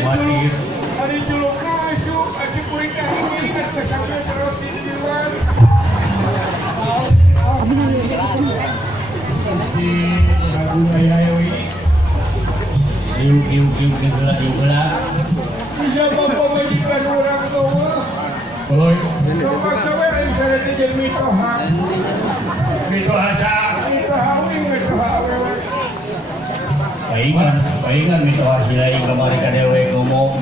Wadir. Hari juluk masuk, aci kuring kahing ingat kesana seroti di luar. Di lagu ayah ini. Iu gela. Bisa bapak majikan orang tua. Oi. Bapak sawer yang saya tidak mitoha. Itu aja. Mitoha wing mitoha wewe. Paingan itu hasil yang kemarin kadewe ngomong.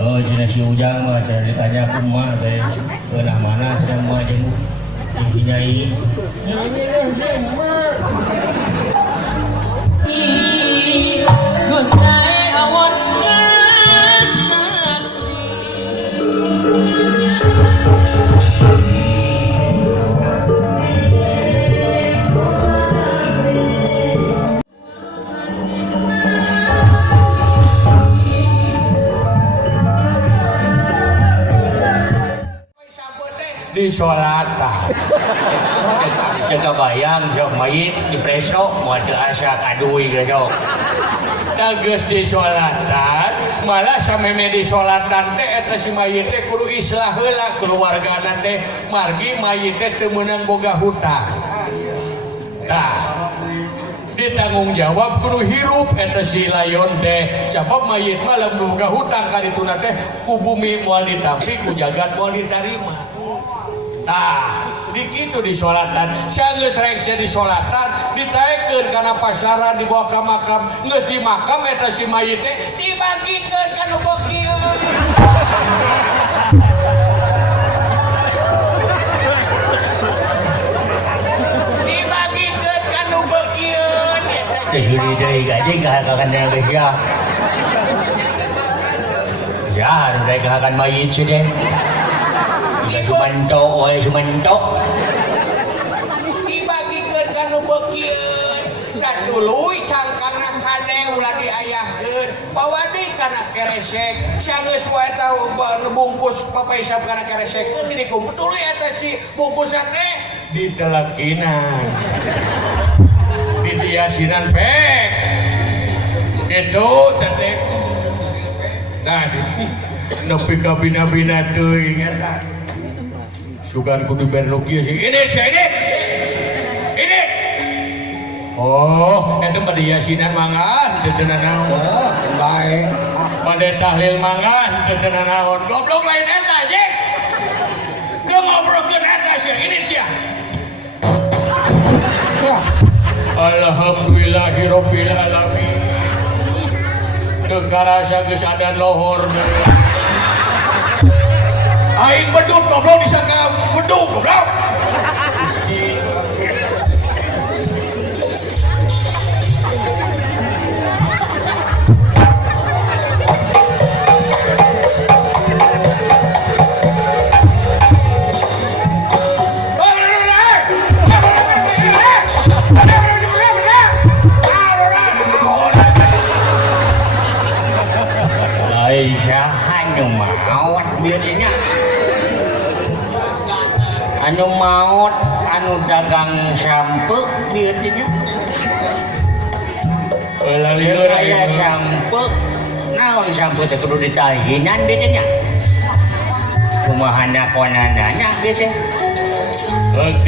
Oh, jenis si Ujang mah saya ditanya aku mah saya kena mana sedang mah jenguk nyai. Ini lah semua. Gusai awan saksi. Di sholatan. Jaga bayang jok mayit di preso mau asa kadui ge jok. Dageus di sholatan malah sameme di sholatan teh eta si mayit teh kudu islah heula keluargana teh margi mayit teh teu meunang boga hutang. Tah ditanggung jawab kudu hirup eta si layon teh sabab mayit mah lamun boga hutang ka dituna teh ku bumi moal ditampi ku jagat moal ditarima. Tah dikitu di sholatan sageus rekse di sholatan ditaekeun kana pasaran dibawa ka makam geus di makam eta si mayit teh dibagikeun ka nu bokil. Dibagikeun ka nu bokil eta si suri deui gaji kahakan geus ya. Ya, udah kahakan mayit sih deh. Sumanto, oi sumanto. Dibagikeun ka nu beukeun. Dan tuluy sangkangna kade ulah diayahkeun. Bawa deui kana keresek. Sageus wae tah bungkus papaisap kana keresekkeun dikumpul tuluy eta si bungkusan teh ditelekinan. Dihiasinan pek. Kitu teh. Nah, nepi ka bina-bina teuing eta. Sugan kudu bernuki sih. Ini. Oh, itu pada yasinan mangan, dedenan naon. Baik. Pada tahlil mangan, dedenan naon. Goblok lain eta aja. Dia ngobrolkeun eta sih. Ini sih. Alhamdulillahirabbil alamin. Teu karasa geus adan lohor. Aing beduk goblok disangka beduk goblok. Aisyah hanya mau biasanya. Anu maut anu dagang sampe bieunya laleur aya sampe naon sampe teh kudu ditahinan bieunya kumahana konana nya bieu teh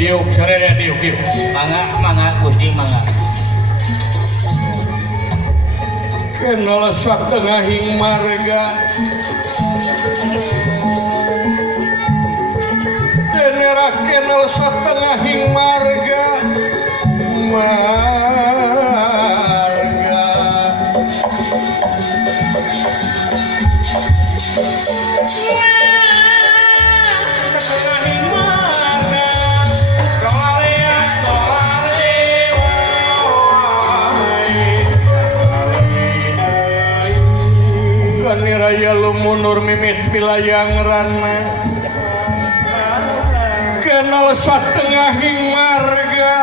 diuk sarea diuk mangga Gusti mangga kenal satengahing marga kenal setengahing marga setengahing marga kaniraya lumunur mimit pilayang rana kenal satengahing marga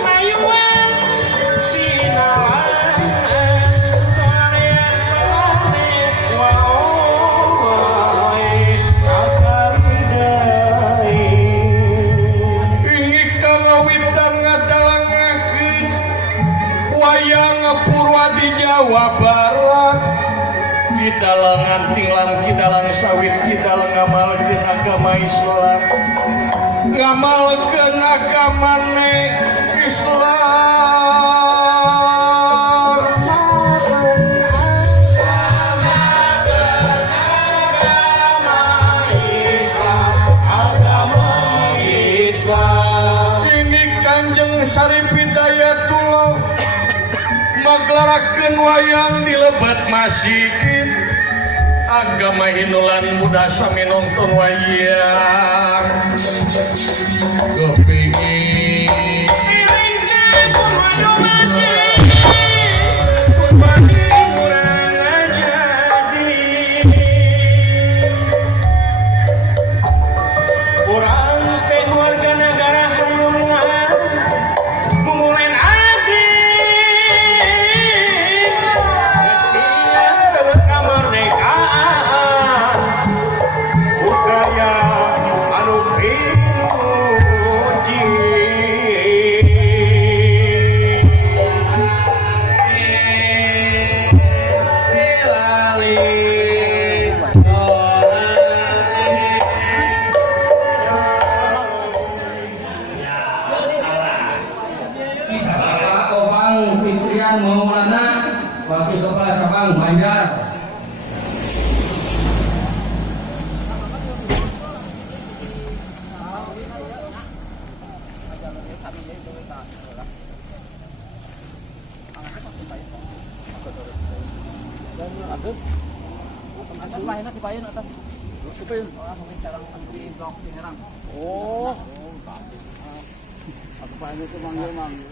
mayuan sinalan soalnya wae akar hidayah sorangan tinglang kidalang sawit kidalang ngamalkeun agama Islam ngamalkeun agama Islam ini Kanjeng Sarip Hidayatullah maglarakeun wayang di lebat masjid agama hinulan budak sami nonton wayang kepingin Wakil Kepala Cabang Banjar. Atas mainnya di payun atas. Supayun. Mungkin sekarang di blok Tangerang. Oh. Aku payun itu manggil.